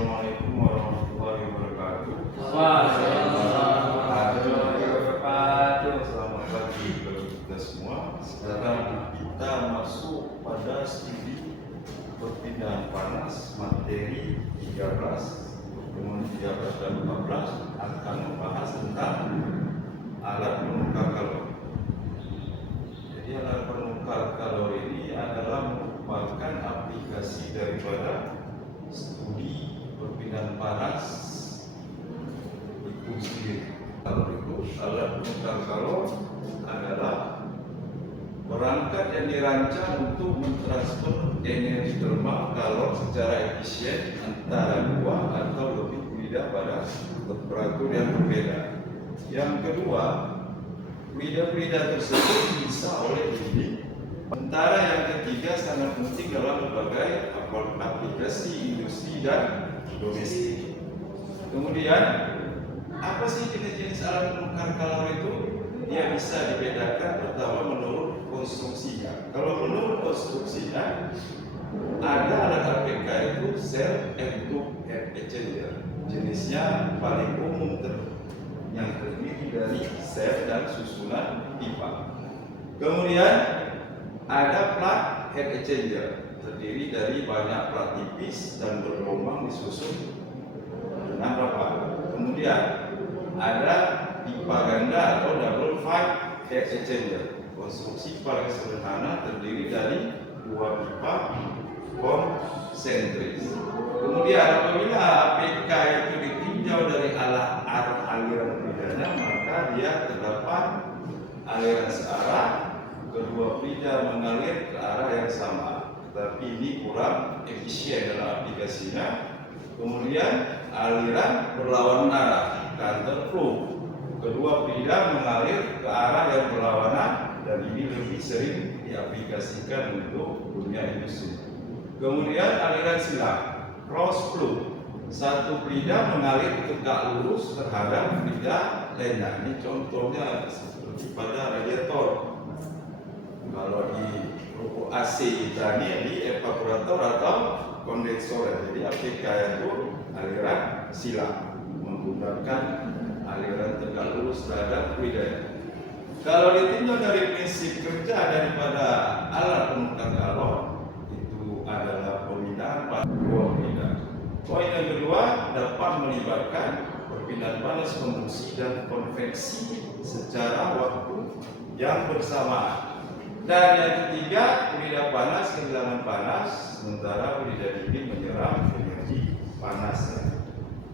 Assalamualaikum warahmatullahi wabarakatuh. Waalaikumsalam warahmatullahi wabarakatuh. Selamat pagi bagi kita semua. Sekarang kita masuk pada studi perpindahan panas materi 13, kemudian 13 dan 14 akan membahas tentang alat penukar kalori. Jadi alat penukar kalori ini adalah merupakan aplikasi daripada studi perpindahan panas itu sendiri. Kalau itu alat penukar kalori adalah perangkat yang dirancang untuk mentransfer energi termal kalor secara efisien antara dua atau lebih fluida pada temperatur yang berbeda. Yang kedua, fluida-fluida tersebut bisa oleh dinding. Sementara yang ketiga sangat penting dalam berbagai aplikasi industri dan domestik. Kemudian, apa sih jenis-jenis alat penukar kalori itu? Dia bisa dibedakan pertama menurut konstruksinya. Kalau menurut konstruksinya, ada alat APK itu cell and tube heat exchanger. Jenisnya paling umum yang terdiri dari sel dan susunan pipa. Kemudian ada plug heat exchanger, terdiri dari banyak plat tipis dan bergelombang disusun dengan rapat. Kemudian ada pipa ganda atau double pipe heat exchanger. Konstruksi paling sederhana terdiri dari dua pipa konsentris. Kemudian apabila APK itu ditinjau dari aliran fluidanya, maka dia terdapat aliran searah, kedua fluida mengalir ke arah yang sama, tetapi ini kurang efisien dalam aplikasinya. Kemudian aliran berlawanan arah, counter flow, kedua fluida mengalir ke arah yang berlawanan, dan ini lebih sering diaplikasikan untuk dunia industri. Kemudian aliran silang, cross flow, satu fluida mengalir tegak lurus terhadap fluida lainnya. Ini contohnya seperti pada radiator. Kalau di ruko AC kita ini di evaporator atau kondensor. Jadi APK itu aliran silang menggunakan aliran tegak lurus terhadap fluida. Kalau ditinjau dari prinsip kerja daripada alat penukar kalori, itu adalah pemindahan pada dua fluida. Poin yang kedua, dapat melibatkan perpindahan panas konduksi dan konveksi secara waktu yang bersamaan. Dan yang ketiga, fluida panas kehilangan panas, sementara fluida dingin menyerap energi panasnya.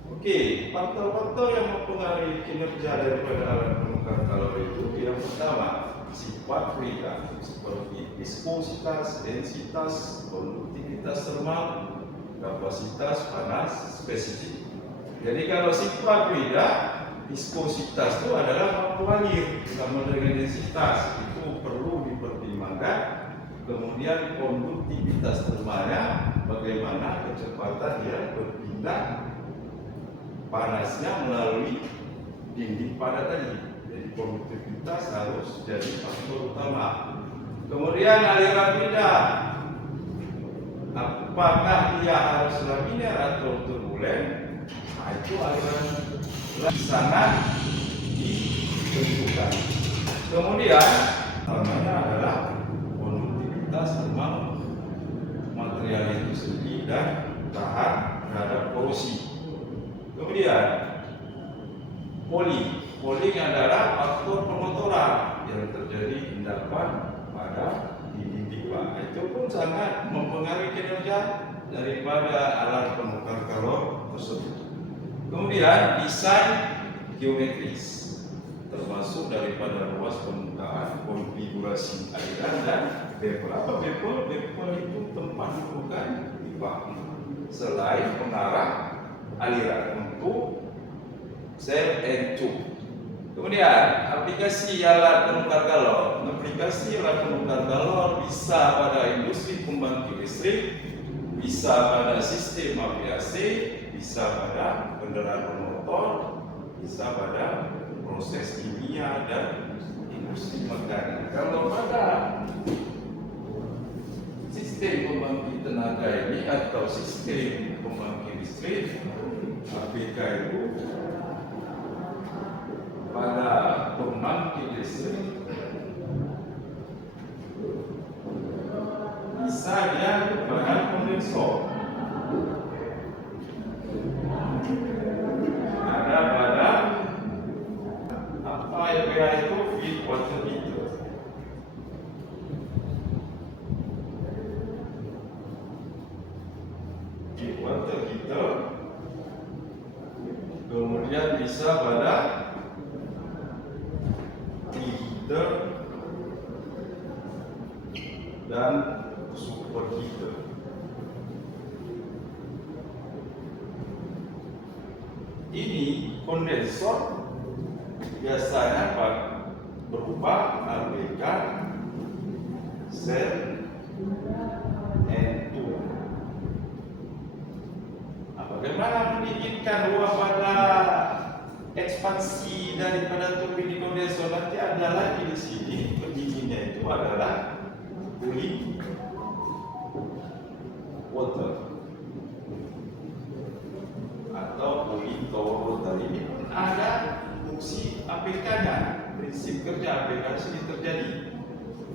Oke, faktor-faktor yang mempengaruhi kinerja daripada alat penukar kalori itu, yang pertama, sifat fluida seperti viskositas, densitas, konduktivitas termal, kapasitas panas spesifik. Jadi kalau sifat fluida, viskositas itu adalah mampu air sama dengan densitas, itu perlu dipertimbangkan. Kemudian konduktivitas termalnya, bagaimana kecepatan dia berpindah panasnya melalui dinding padat tadi. Jadi konduktivitas harus jadi faktor utama. Kemudian aliran fluida, apakah dia harus laminar atau turbulen? Nah, itu aliran sangat ditentukan. Kemudian namanya adalah konduktivitas termal material itu sendiri dan tahan terhadap korosi. Kemudian pooling adalah faktor pengotoran yang terjadi endapan pada dinding pipa. Itu pun sangat mempengaruhi kinerja daripada alat penukar kalori tersebut. Kemudian desain geometris, termasuk daripada ruas permukaan, konfigurasi aliran dan bevel. Apa bevel? Bevel itu tempat dudukan pipa selain pengarah aliran untuk sel and tube. Kemudian aplikasi alat penukar kalori. Aplikasi alat penukar kalori bisa pada industri pembangkit listrik, bisa pada sistem aviasi, bisa pada kendaraan bermotor, bisa pada proses kimia dan industri makanan. Kalau pada sistem pembangkit tenaga ini atau sistem pembangkit listrik APK itu pada pembangkit listrik bisa dia pada kondensor, ada pada apa yang itu feed water heater. Feed water heater kemudian bisa pada heater dan superheater. Ini kondensor biasanya berupa APK sel N2. Bagaimana mendinginkan uap pada ekspansi daripada turbin kondensor? Nanti ada lagi di sini pendinginnya itu adalah cooling water atau cooling tower water. Ini pun ada fungsi APK-nya, prinsip kerja APK di sini terjadi.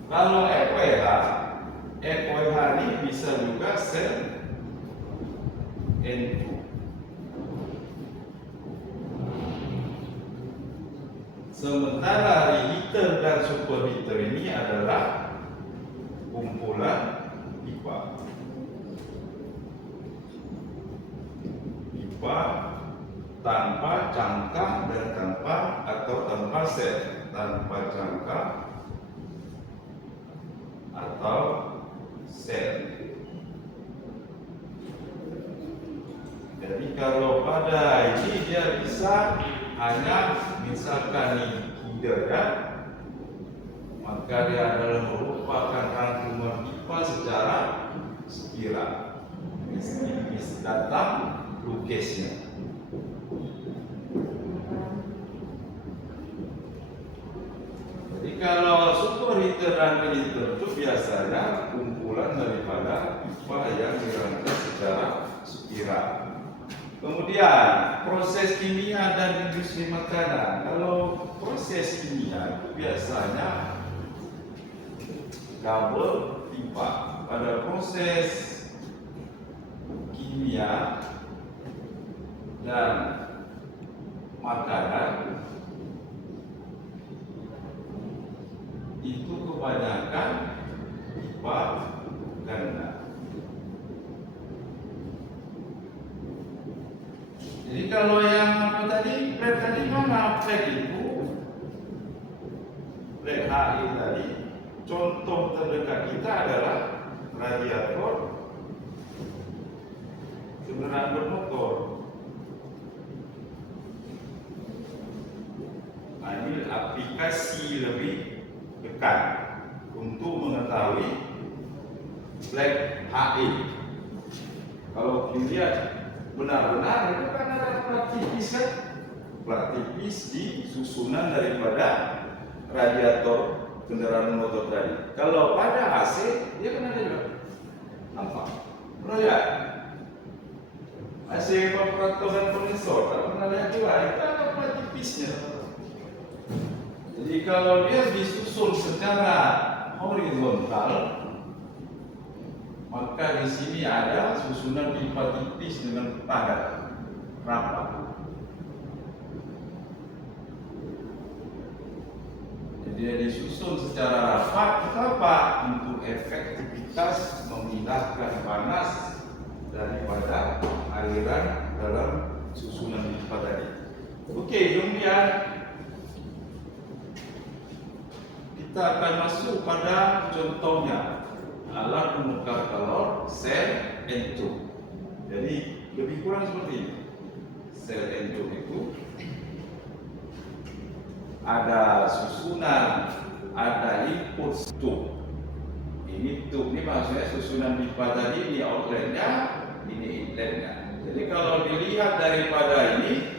Kalau FWH ini bisa juga sel N2. Sementara reheater dan superheater ini adalah kumpulan pipa. Pipa tanpa cangkang dan tanpa sel, tanpa cangkang atau sel. Jadi kalau pada ini dia bisa hanya misalkan ini heater ya, maka dia adalah merupakan rangkuman pipa secara spiral. Ini datang lukisnya. Jadi kalau superheater dan reheater itu biasanya kumpulan daripada pipa yang dirangkai secara spiral. Kemudian proses kimia dan industri makanan. Kalau proses kimia itu biasanya double pipa. Pada proses kimia dan makanan itu kebanyakan pipa ganda. Jadi kalau yang apa tadi, plate tadi mana plate itu? Plate HI tadi, contoh terdekat kita adalah radiator kendaraan bermotor. Nah, ini aplikasi lebih dekat untuk mengetahui plate HI. Kalau dilihat benar-benar itu kan ada plat tipis kan, plat tipis di susunan daripada radiator kendaraan motor tadi. Kalau pada AC dia kan ada juga, nampak? Pernah lihat? AC evaporator dan kondensor, tak pernah lihat juga, itu ada plat tipisnya. Jadi kalau dia disusun secara horizontal, maka di sini ada susunan pipa tipis dengan padat, rapat. Jadi dia disusun secara rapat, kenapa? Untuk efektivitas memindahkan panas daripada aliran dalam susunan pipa tadi. Oke, kemudian kita akan masuk pada contohnya. Alat penukar kalor sel N2. Jadi lebih kurang seperti ini. Sel N2 itu ada susunan, ada input tube. Ini tube ini maksudnya susunan pipa tadi, ini outletnya, ini inletnya. Jadi kalau dilihat daripada ini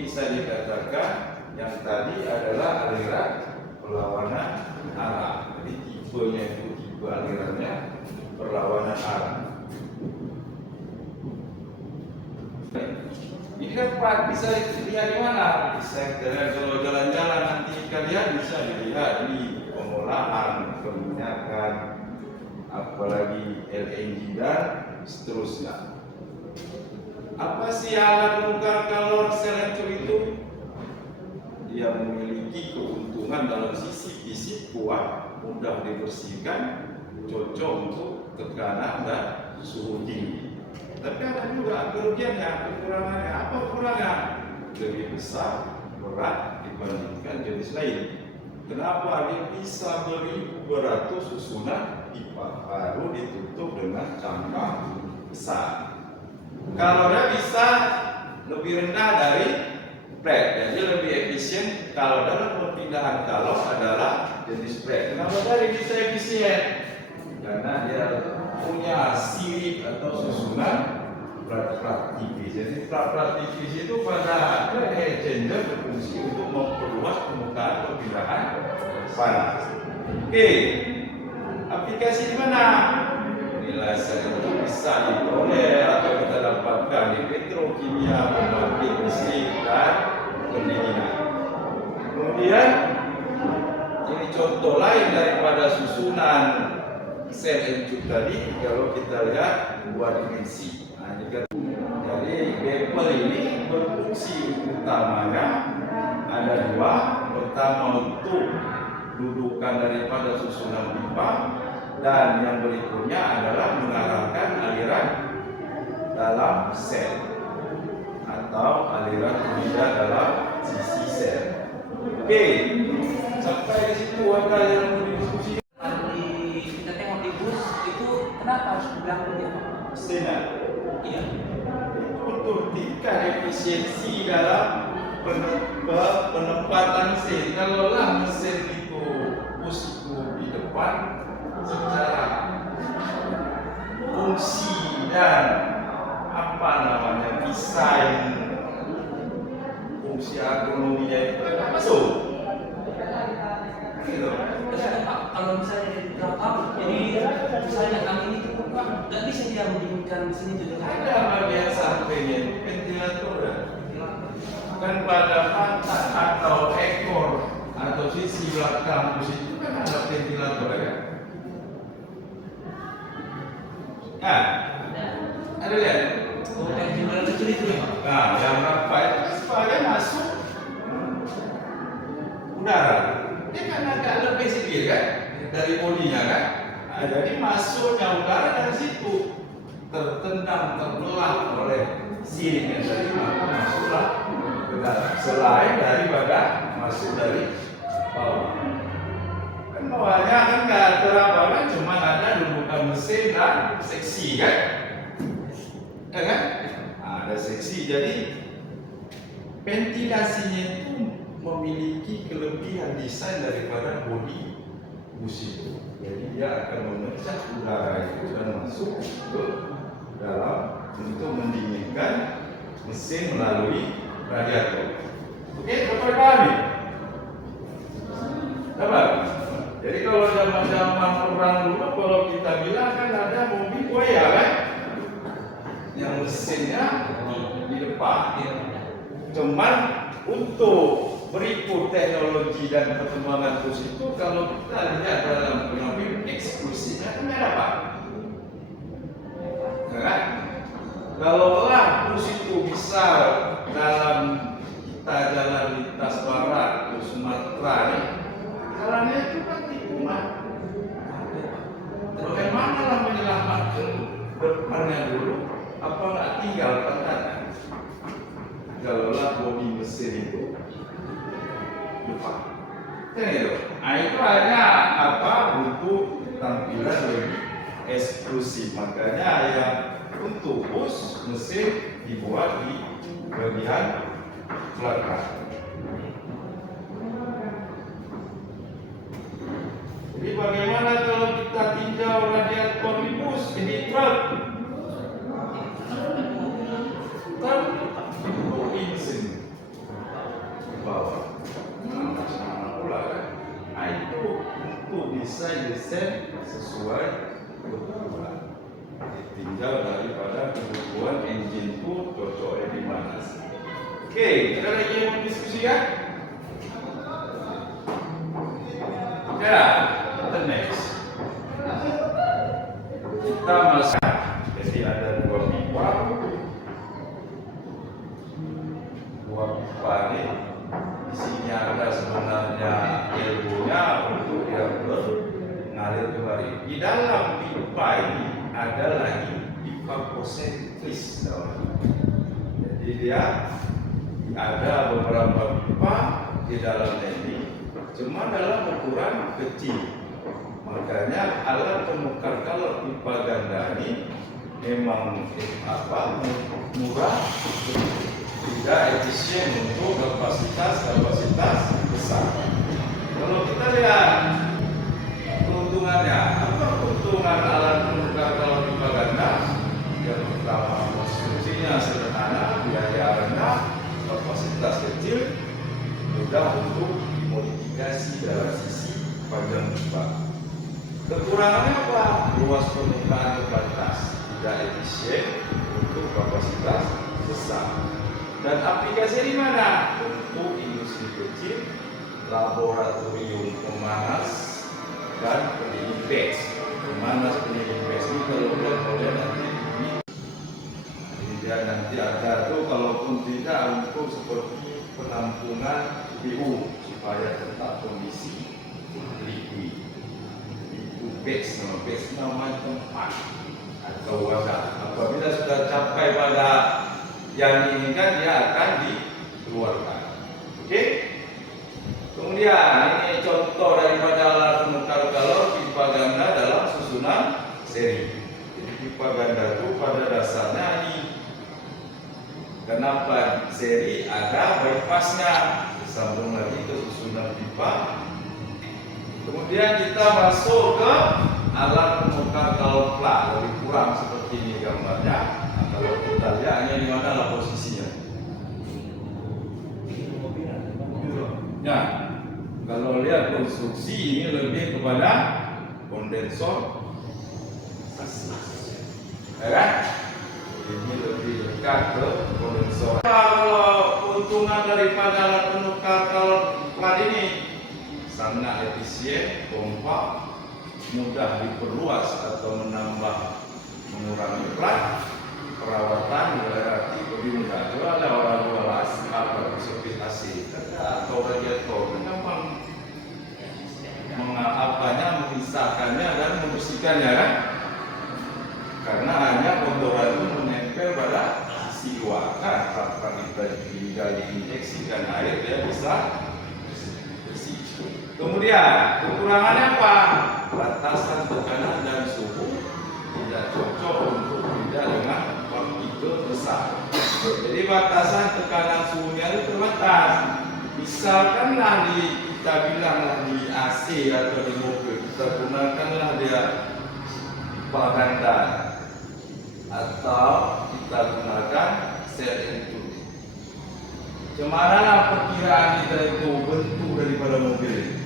bisa dikatakan yang tadi adalah aliran perlawanan arah. Jadi tipenya itu tipe alirannya perlawanan arah. Ini kan Pak bisa dilihat di mana? Bisa kalau jalan-jalan nanti kalian bisa dilihat di pengolahan, peminyakan, apalagi LNG dan seterusnya. Apa sih alat penukar kalor selencur itu? Dia memiliki keuntungan dalam sisi fisik kuat, mudah dibersihkan, cocok untuk tekanan dan suhu tinggi. Tapi ada juga kerugiannya, kekurangannya. Apa kekurangan? Lebih besar, berat dibandingkan jenis lain. Kenapa dia bisa beratus susunan pipa baru ditutup dengan cangkang besar? Kalau dia bisa lebih rendah dari flat, jadi lebih efisien. Kalau dalam perpindahan kalor adalah jenis flat. Kenapa dia bisa efisien? Karena dia punya sirip atau susunan plat-plat tipis. Jadi plat-plat tipis itu pada heat exchanger berfungsi untuk memperluas permukaan perpindahan panas. Oke, aplikasi di mana? Nilai sel itu bisa diperoleh atau kita dapatkan di petrokimia, pembangkit listrik dan pendinginan. Kemudian ini contoh lain daripada susunan sel encut tadi. Kalau kita lihat dua dimensi. Jadi gapper ini berfungsi utamanya ada dua. Pertama untuk dudukan daripada susunan pipa, dan yang berikutnya adalah mengarahkan aliran dalam sel atau aliran fluida dalam sisi sel. Oke, sampai di situ ada yang mau didiskusi. Kita tengok di bus itu kenapa harus dibilang begitu? Senar. Iya. Untuk tingkat efisiensi dalam penempatan mesin. Kalau lah mesin itu bus itu di depan, secara fungsi dan apa namanya desain fungsi agronominya itu masuk. Gitu. Terus Pak, kalau misalnya di belakang, jadi misalnya kami ini cukup Pak, nggak bisa dia mendinginkan mesin itu dengan Ada bagian sampingnya ventilator ya. Kan pada mata atau ekor atau sisi belakang bus itu kan ada ventilator ya. Nah, ada lihat? ventilator kecil itu ya Pak. Nah, yang rapat itu kan supaya masuk udara. Dia kan agak lebih sedikit kan dari bodinya kan. Nah, jadi masuknya udara dari situ tertendang, terbelah oleh sirip yang tadi, maka masuklah ke dalam. Selain daripada masuk dari bawah. Kan bawahnya kan nggak terapa kan, cuma ada dudukan mesin dan seksi kan. Ya kan? Nah, ada seksi. Jadi ventilasinya itu memiliki kelebihan desain daripada bodi bus itu. Jadi dia akan memecah udara itu dan masuk ke dalam untuk mendinginkan mesin melalui radiator. Oke, sampai pahami? Dapat? Jadi kalau zaman-zaman perang dulu, kalau kita bilang kan ada mobil buaya kan, yang mesinnya di depan. Cuman untuk berikut teknologi dan perkembangan bus itu, kalau kita lihat dalam ekonomi eksklusifnya kan ada apa? Kan? Kalaulah bus itu bisa dalam kita jalan lintas barat ke Sumatera nih, jalannya itu kan tikungan. Bagaimana lah menyelamatkan depannya dulu? Apa nggak tinggal tengahnya? Kalaulah bodi mesin itu depan, kan itu. Nah, itu hanya apa untuk tampilan lebih eksklusif. Makanya yang untuk bus mesin dibuat di bagian belakang. Jadi bagaimana kalau kita tinjau radiator di bus jadi truk? Truk di mesin di bawah. Sama pula kan. Nah, itu untuk desain sesuai kebutuhan. tinjau daripada kebutuhan engine itu cocoknya di mana sih. Oke, ada lagi yang mau diskusikan? Ya, the next. Kita masuk. Jadi ada dua pipa ini. Di sini ada sebenarnya ilmunya untuk yang mengalir kembali. Di dalam pipa ini ada lagi pipa konsentris. Jadi dia ada beberapa pipa di dalamnya ini, cuma dalam ukuran kecil. Makanya alat penukar kalau pipa ganda ini memang murah, tidak efisien untuk kapasitas besar. Kalau kita lihat keuntungannya, apa keuntungan alat penukar kalau pipa ganda? Yang pertama, konstruksinya sederhana, biaya rendah, kapasitas kecil, mudah untuk dimodifikasi dari sisi panjang pipa. Kekurangannya apa? Ruas permukaan terbatas, tidak efisien untuk kapasitas besar. Dan aplikasi di mana? Untuk industri kecil, laboratorium pemanas, dan pendingin batch. Pemanas pendingin batch ini kalau nanti ini, dia nanti ada tuh, kalaupun tidak untuk seperti penampungan BU supaya tetap kondisi liquid. Itu batch nama tempat atau wadah. Apabila sudah capai pada yang diinginkan, dia akan dikeluarkan. Oke? Kemudian ini contoh daripada alat penukar galon pipa ganda dalam susunan seri. Jadi pipa ganda itu pada dasarnya ini. Kenapa seri ada bypassnya? Disambung lagi ke susunan pipa. Kemudian kita masuk ke alat penukar galon plat, lebih kurang seperti ini gambarnya. Kalau kita lihatnya di mana lah posisinya. Ya, kalau lihat konstruksi ini lebih kepada kondensor, ya kan? Ini lebih dekat ke kondensor. Kalau keuntungan daripada alat penukar galon plat ini sangat efisien, kompak, mudah diperluas atau mengurangi plat. Perawatan berarti lebih mudah. Kalau ada orang tua sopir AC atau radiator, gampang memisahkannya dan membersihkannya kan? Karena hanya kotoran itu menempel pada sisi luar kan. Tanpa kita diinjeksikan air, dia bisa bersih. Kemudian kekurangannya apa? Batasan tekanan dan suhu tidak cocok untuk tidak dengan partikel besar. Jadi batasan tekanan suhunya itu terbatas. Misalkanlah kita bilanglah di AC atau di mobil, kita gunakanlah dia pipa ganda atau kita gunakan sel itu. Cemanalah perkiraan kita itu bentuk daripada mobil ini.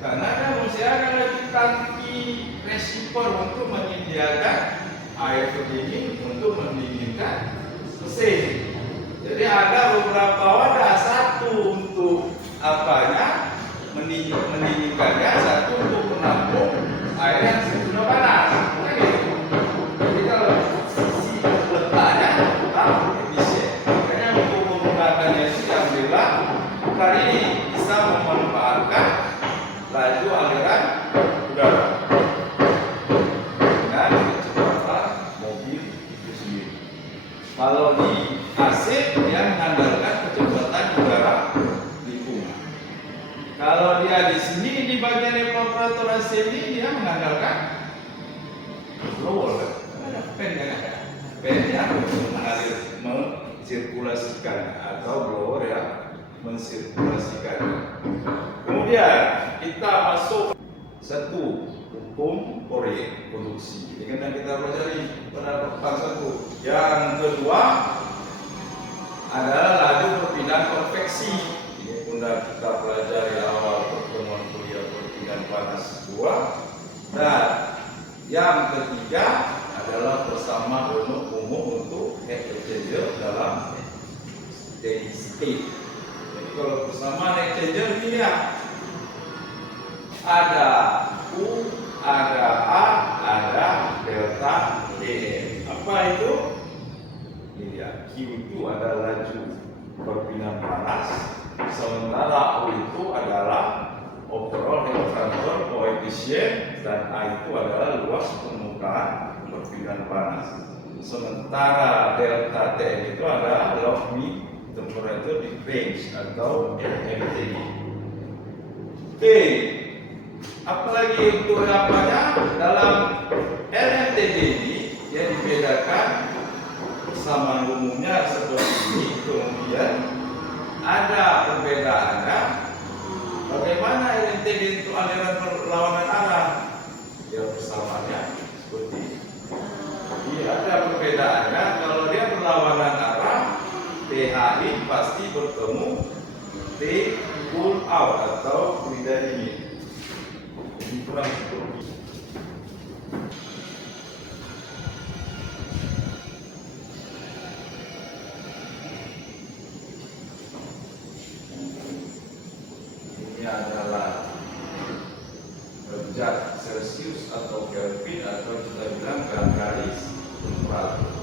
Karena ada usahakan lagi tangki resipor untuk menyediakan air pendingin untuk mendinginkan mesin. Jadi ada beberapa wadah, satu untuk apanya mendinginkannya, satu untuk menampung air yang sudah panas. Jadi kalau sisi letaknya tetap efisien. Makanya untuk menggunakannya itu alhamdulillah kali ini bisa memanfaatkan laju aliran udara dengan kecepatan mobil itu sendiri. Kalau di AC dia mengandalkan kecepatan udara lingkungan. Kalau dia di sini di bagian evaporator AC ini dia mengandalkan blower. Ada fan kan? Fan yang mengalir mensirkulasikan atau blower yang mensirkulasikan. Kemudian kita masuk satu hukum proyek produksi. Ini kan yang kita pelajari pada part 1. Yang kedua adalah laju perpindahan konveksi. Ini pun dah kita pelajari awal pertemuan kuliah perpindahan panas 2. Dan Yang ketiga adalah bersama umum untuk head exchanger dalam steady state. Jadi kalau bersama head exchanger ini ya, ada U, ada A, ada delta T. Apa itu? Ini ya, Q itu adalah laju perpindahan panas, sementara U itu adalah overall heat transfer coefficient, dan A itu adalah luas permukaan perpindahan panas. Sementara delta T itu adalah log mean temperature difference atau LMTD. Oke, apalagi untuk apanya dalam LMTD ini yang dibedakan persamaan umumnya seperti ini, kemudian ada perbedaannya. Bagaimana LMTD itu aliran berlawanan arah? Ya persamaannya seperti ini. Jadi ada perbedaannya. Kalau dia berlawanan arah, THI pasti bertemu T pull out atau fluida dingin. Jadi kurang seperti ini. Ini adalah derajat Celcius atau Kelvin atau kita bilang garis temperatur.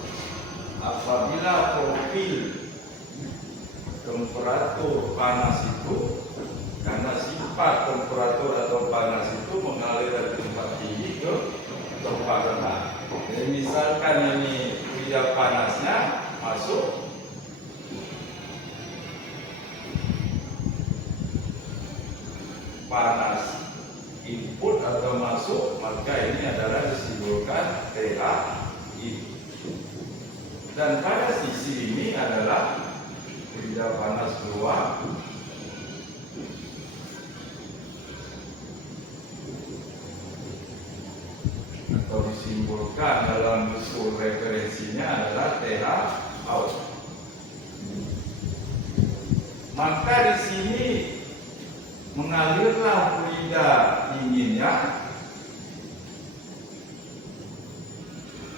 Apabila profil temperatur panas itu, karena sifat temperatur atau panas itu mengalir dari tempat tinggi ke tempat rendah. Jadi misalkan ini fluida panasnya masuk, panas input atau masuk, maka ini adalah disimbolkan THI. Dan pada sisi ini adalah fluida panas keluar, atau disimbolkan dalam usul referensinya adalah TH out. Maka di sini mengalirlah fluida dinginnya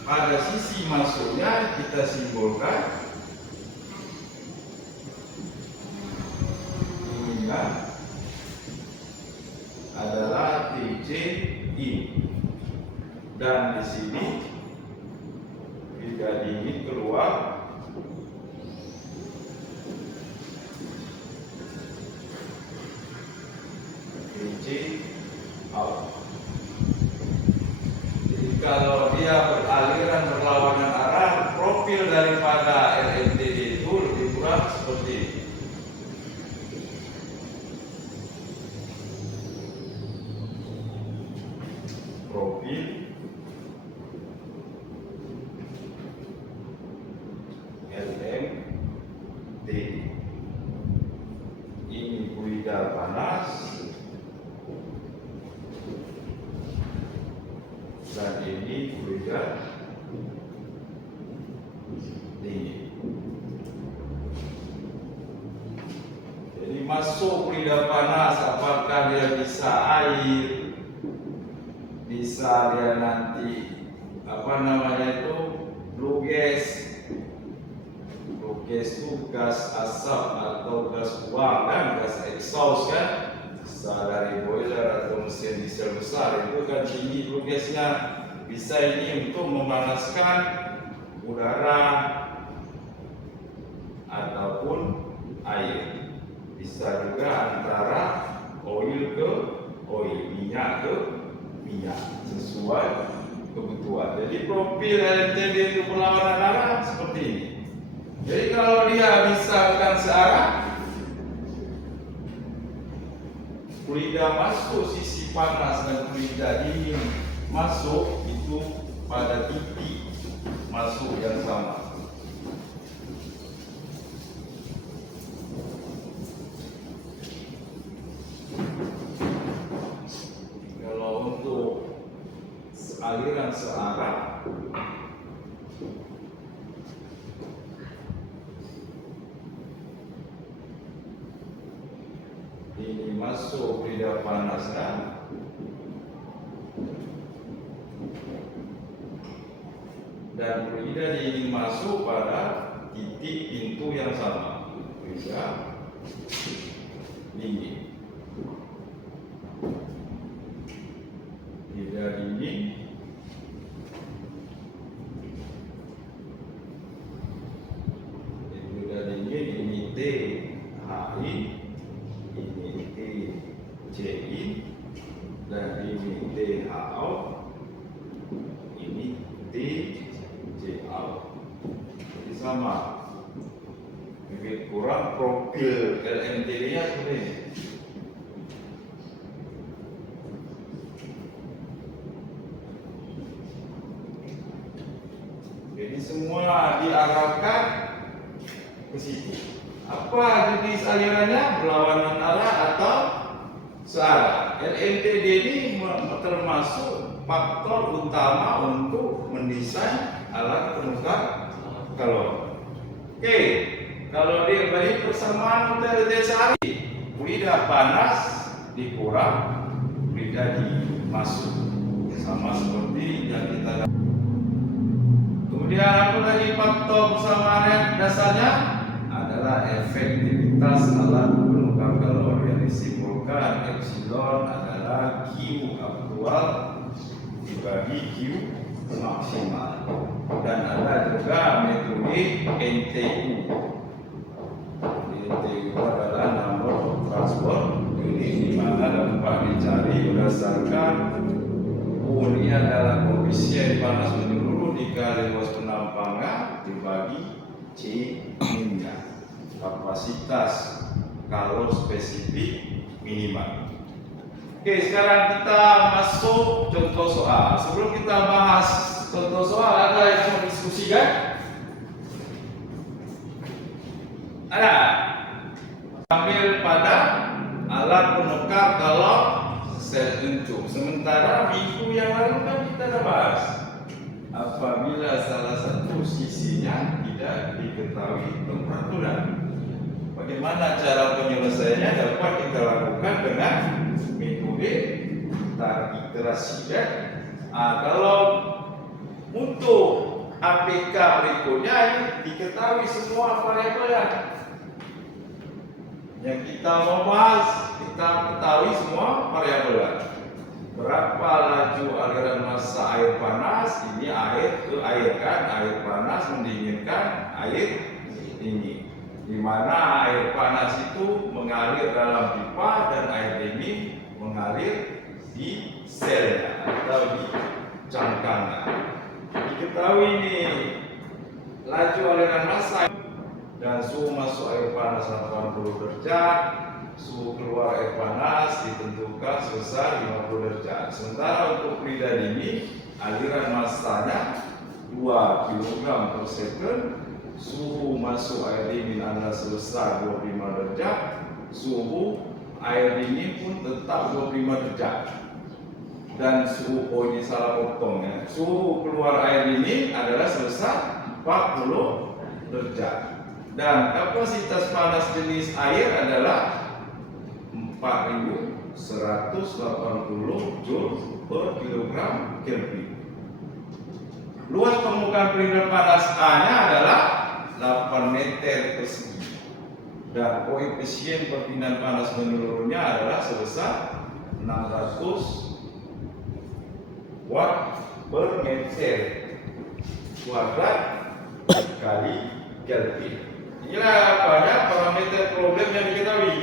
pada sisi masuknya kita simbolkan dinginnya adalah TC in, dan di sini fluida dingin keluar out. Jadi kalau dia beraliran berlawanan arah, profil daripada LMTD itu lebih kurang seperti ini. Profil LMTD. Ini fluida panas, dan ini fluida dingin. Jadi masuk fluida panas, apakah dia bisa air, bisa dia nanti apa namanya itu flue gas. Flue gas itu gas asap atau gas buang kan, gas exhaust kan, bisa dari boiler atau mesin diesel besar, itu kan tinggi flue gasnya. Bisa ini untuk memanaskan udara ataupun air. Bisa juga antara oil ke oil, minyak ke minyak, sesuai kebutuhan. Jadi profil LMTD itu berlawanan arah seperti ini. Jadi kalau dia misalkan searah, fluida masuk sisi panas dan fluida dingin masuk itu pada titik masuk yang sama. Kalau untuk aliran searah, ini masuk fluida panas kan, dan fluida ingin masuk pada titik pintu yang sama. Fluida dingin. Fluida dingin ini T HI, ini T CI, dan ini T HO, ini T CO. Jadi sama. Lebih kurang profil LMTD-nya seperti ini. Jadi semua diarahkan ke situ. Apa jenis alirannya? Berlawanan arah atau searah. LMTD ini termasuk faktor utama untuk mendesain alat penukar kalori. Oke, kalau dia beri persamaan UTLT sehari, fluida panas dikurang, fluida dimasuk, sama seperti yang kita lihat. Kemudian apa lagi faktor persamaan dasarnya? Adalah efektivitas alat penukar kalori yang disimbolkan epsilon adalah Q aktual dibagi Q maksimal, dan ada juga metode NTU. NTU adalah number of transport unit, di mana dapat dicari berdasarkan U ini adalah koefisien panas menyeluruh dikali luas penampangan dibagi C minnya, kapasitas kalori spesifik minimal. Oke, sekarang kita masuk contoh soal. Sebelum kita bahas contoh soal, ada yang mau diskusikan? Ada. Ambil pada alat penukar kalori sel encuk. Sementara minggu yang lalu kan kita dah bahas. Apabila salah satu sisinya tidak diketahui temperaturan, bagaimana cara penyelesaiannya dapat kita lakukan dengan metode tarik iterasi. Kalau untuk APK berikutnya ini diketahui semua variabelnya. Yang kita mau bahas, kita ketahui semua variabelnya. Berapa laju aliran massa air panas? Ini air ke air kan, air panas mendinginkan air dingin. Di mana air panas itu mengalir dalam pipa dan air dingin mengalir di selnya atau di cangkangnya. Diketahui ini laju aliran massa dan suhu masuk air panas 80 derajat, suhu keluar air panas ditentukan sebesar 50 derajat. Sementara untuk fluida dingin, aliran massanya 2 kg per second, suhu masuk air dingin adalah sebesar 25 derajat, suhu air dingin pun tetap 25 derajat. Dan suhu, ini salah potong ya, suhu keluar air dingin adalah sebesar 40 derajat. Dan kapasitas panas jenis air adalah 4180 Joule per kilogram Kelvin. Luas permukaan fluida panas A-nya adalah 8 meter persegi. Dan koefisien perpindahan panas menyeluruhnya adalah sebesar 600 watt per meter kuadrat kali Kelvin. Inilah banyak parameter problem yang diketahui.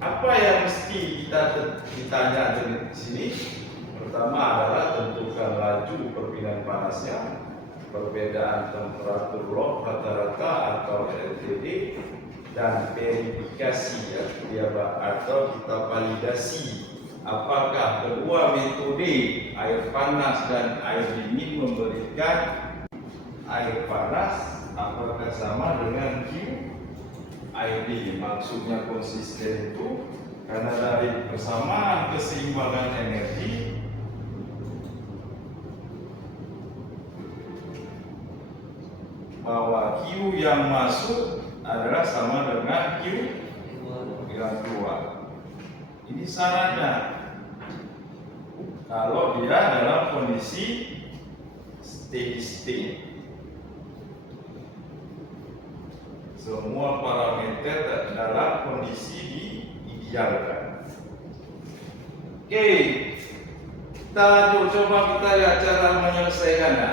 Apa yang mesti kita ditanya di sini? Pertama adalah tentukan laju perpindahan panasnya, perbedaan temperatur log rata-rata atau LTD, dan verifikasi ya, atau kita validasi apakah kedua metode air panas dan air dingin memberikan air panas apakah sama dengan Q air dingin. Maksudnya konsisten itu karena dari persamaan keseimbangan energi bahwa Q yang masuk adalah sama dengan Q yang keluar. Ini syaratnya kalau dia dalam kondisi steady state. semua parameter dalam kondisi diidealkan. Oke, kita coba kita lihat cara menyelesaikannya.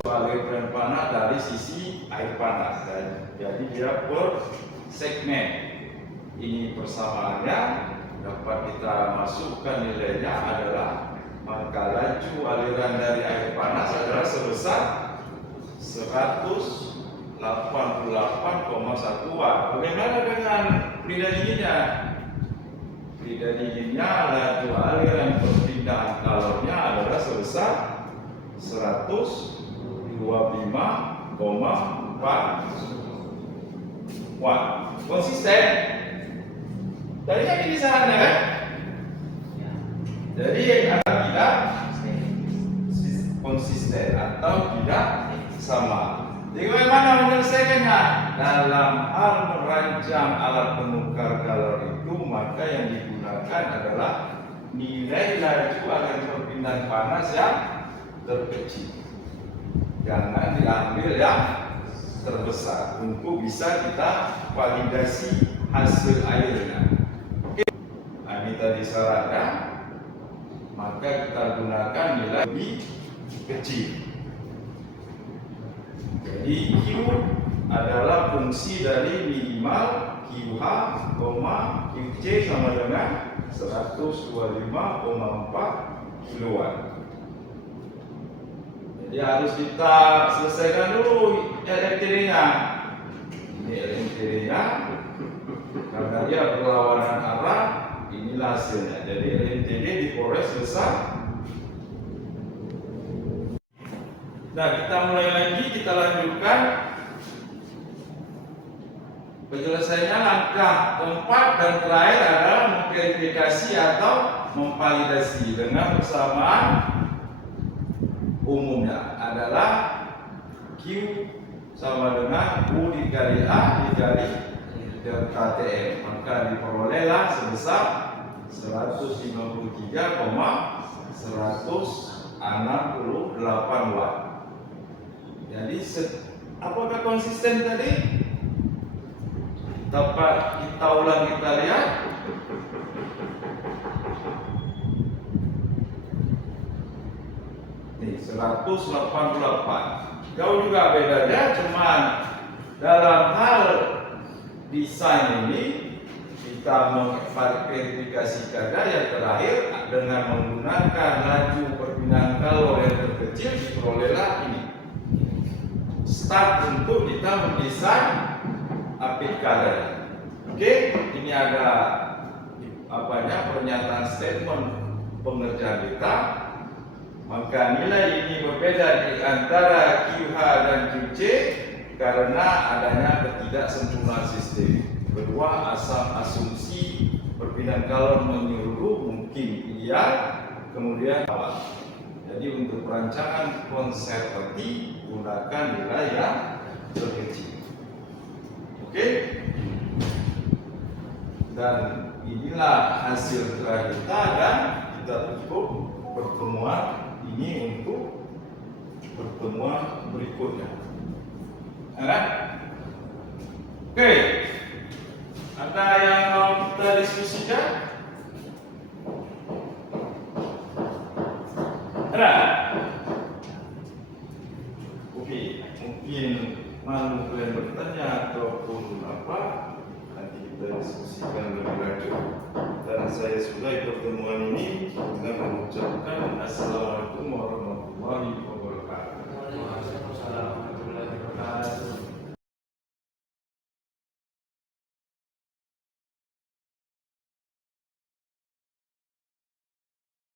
Aliran panas dari sisi air panas, jadi dia per segmen. Ini persamaannya dapat kita masukkan nilainya adalah, maka laju aliran dari air panas adalah sebesar 188,1 watt. Bagaimana dengan pelindung dinginnya? Pelindung dinginnya laju aliran perpindahan kalornya adalah sebesar 125,4 watt. Konsisten. Tadinya ini sarannya kan? Jadi tidak konsisten atau tidak sama. Jadi bagaimana menyelesaikannya? Dalam hal merancang alat penukar kalor itu, maka yang digunakan adalah nilai laju aliran perpindahan panas yang terkecil. Jangan diambil yang terbesar untuk bisa kita validasi hasil airnya. Oke. Nah, ini tadi syaratnya, maka kita gunakan nilai lebih kecil. Jadi Q adalah fungsi dari minimal QH, QC sama dengan 125,4 kilowatt. Jadi harus kita selesaikan dulu LMTD-nya. Ini LMTD-nya, karena dia berlawanan arah, inilah hasilnya. Jadi LMTD dikores besar. Nah, kita mulai lagi, kita lanjutkan penyelesaiannya. Langkah keempat dan terakhir adalah memverifikasi atau memvalidasi dengan persamaan umumnya adalah Q sama dengan U dikali A dikali delta TM, maka diperolehlah sebesar 153,168 watt. Jadi apakah konsisten tadi? Dapat kita ulang, kita lihat. Nih 188. Jauh juga bedanya, cuman dalam hal desain ini kita memverifikasikannya yang terakhir dengan menggunakan laju perpindahan kalor yang terkecil, diperolehlah ini. Start untuk kita mendesain APK tadi. Oke, ini ada pernyataan statement pengerjaan kita. Maka nilai ini berbeda di antara QH dan QC karena adanya ketidaksempurnaan sistem. Kedua, asumsi perpindahan kalor menyeluruh mungkin ideal, kemudian awal. Jadi untuk perancangan konservatif gunakan nilai yang terkecil. Oke? Dan inilah hasil terakhir kita, dan kita tutup pertemuan ini untuk pertemuan berikutnya. Oke, ada yang mau kita diskusikan? Ada? Oke, mungkin mau kalian bertanya ataupun nanti kita diskusikan lebih lanjut. Dan saya sudahi pertemuan ini dengan mengucapkan assalamualaikum.